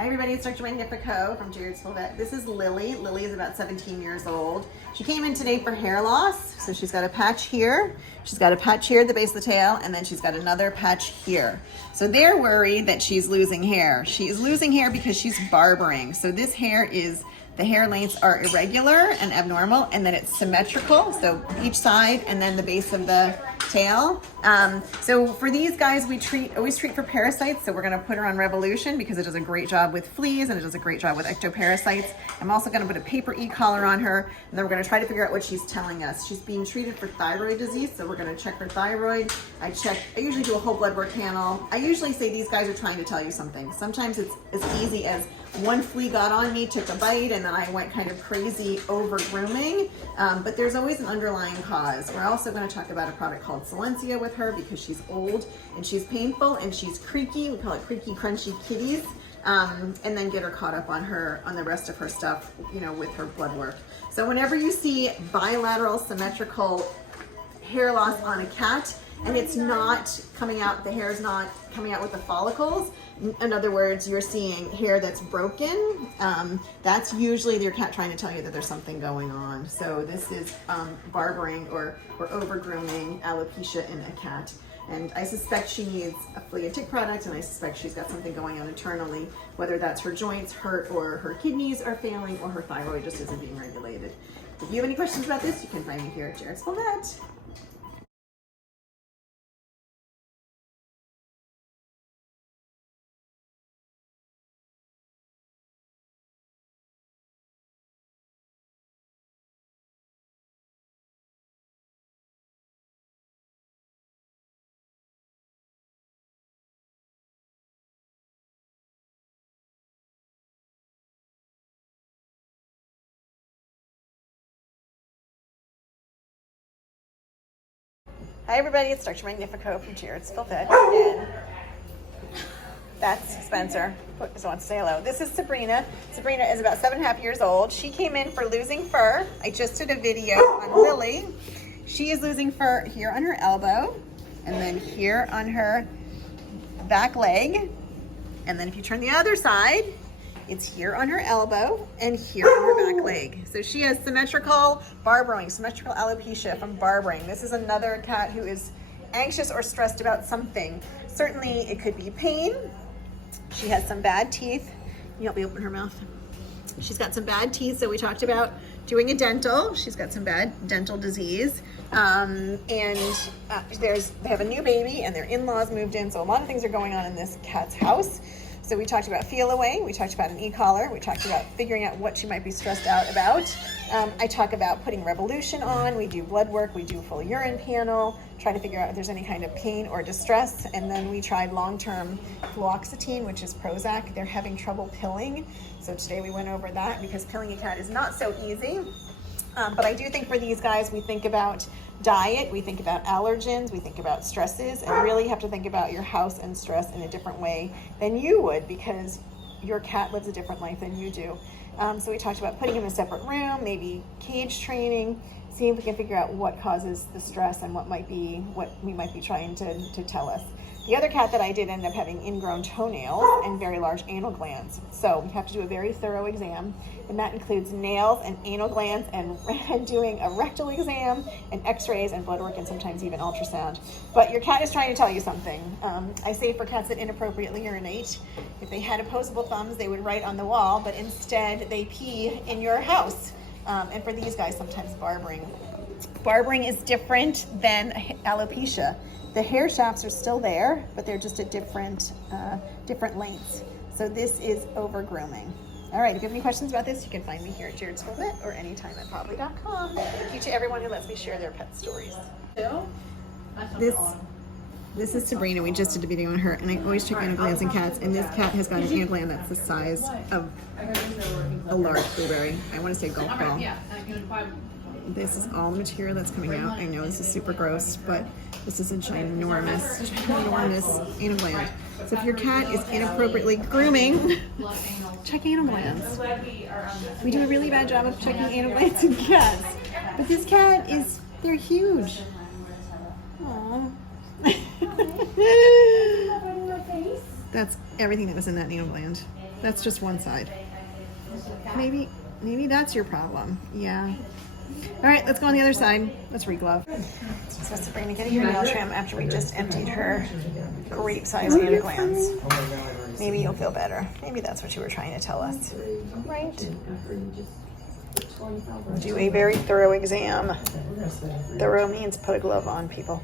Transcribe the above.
Hi everybody, it's Dr. Magnifico from Jared's Vet. This is Lily. Lily is about 17 years old. She came in today for hair loss. So she's got a patch here. She's got a patch here at the base of the tail, and then she's got another patch here. So they're worried that she's losing hair. She is losing hair because she's barbering. So this hair is, the hair lengths are irregular and abnormal, and then it's symmetrical. So each side and then the base of the tail. So for these guys, we always treat for parasites. So we're gonna put her on Revolution because it does a great job with fleas and it does a great job with ectoparasites. I'm also gonna put a paper e-collar on her, and then we're gonna try to figure out what she's telling us. She's being treated for thyroid disease, so we're gonna check her thyroid. I usually do a whole blood work panel. I usually say these guys are trying to tell you something. Sometimes it's as easy as one flea got on me, took a bite, and then I went kind of crazy over grooming. But there's always an underlying cause. We're also going to talk about a product called Silencia with her because she's old and she's painful and she's creaky. We call it creaky, crunchy kitties. And then get her caught up on the rest of her stuff, you know, with her blood work. So whenever you see bilateral symmetrical hair loss on a cat, and it's not coming out, the hair is not coming out with the follicles. In other words, you're seeing hair that's broken. That's usually your cat trying to tell you that there's something going on. So this is barbering or over grooming alopecia in a cat. And I suspect she needs a flea and tick product, and I suspect she's got something going on internally, whether that's her joints hurt or her kidneys are failing or her thyroid just isn't being regulated. If you have any questions about this, you can find me here at Jared's Vet. Hi everybody, it's Dr. Magnifico from Jared's Vet, and that's Spencer, who wants to say hello. This is Sabrina. Sabrina is about 7.5 years old. She came in for losing fur. I just did a video on Lily. She is losing fur here on her elbow, and then here on her back leg, and then if you turn the other side, it's here on her elbow and here on her back leg. So she has symmetrical barbering, symmetrical alopecia from barbering. This is another cat who is anxious or stressed about something. Certainly it could be pain. She has some bad teeth. You help me open her mouth. She's got some bad teeth, so we talked about doing a dental. She's got some bad dental disease. They have a new baby and their in-laws moved in, so a lot of things are going on in this cat's house. So we talked about feel away, we talked about an e-collar, we talked about figuring out what she might be stressed out about. I talk about putting Revolution on, we do blood work, we do a full urine panel, try to figure out if there's any kind of pain or distress, and then we tried long-term fluoxetine, which is Prozac. They're having trouble pilling, so today we went over that because pilling a cat is not so easy. But I do think for these guys, we think about diet, we think about allergens, we think about stresses, and really have to think about your house and stress in a different way than you would because your cat lives a different life than you do. So we talked about putting him in a separate room, maybe cage training, seeing if we can figure out what causes the stress and what we might be trying to tell us. The other cat that I did end up having ingrown toenails and very large anal glands. So we have to do a very thorough exam, and that includes nails and anal glands and doing a rectal exam and x-rays and blood work and sometimes even ultrasound. But your cat is trying to tell you something. I say for cats that inappropriately urinate, if they had opposable thumbs, they would write on the wall, but instead they pee in your house. And for these guys, sometimes barbering. Barbering is different than alopecia. The hair shafts are still there, but they're just at different lengths. So this is over grooming. All right, if you have any questions about this, you can find me here at Jared's Vet or anytime at Poppy.com. Thank you to everyone who lets me share their pet stories. This is Sabrina. We just did a video on her, and I always check anal glands in cats, and this cat has got an anal gland that's the size of a large blueberry. I want to say golf ball. This is all the material that's coming out. I know this is super gross, but this is a ginormous anal gland. So if your cat is inappropriately grooming, check anal glands. We do a really bad job of checking anal glands in cats, but this cat they're huge. Aww. That's everything that was in that anal gland. That's just one side. Maybe that's your problem. Yeah. All right, let's go on the other side. Let's reglove. So Sabrina getting her nail trim after we just emptied her grape-sized glands. Maybe you'll feel better. Maybe that's what you were trying to tell us, right? Do a very thorough exam. Thorough means put a glove on, people.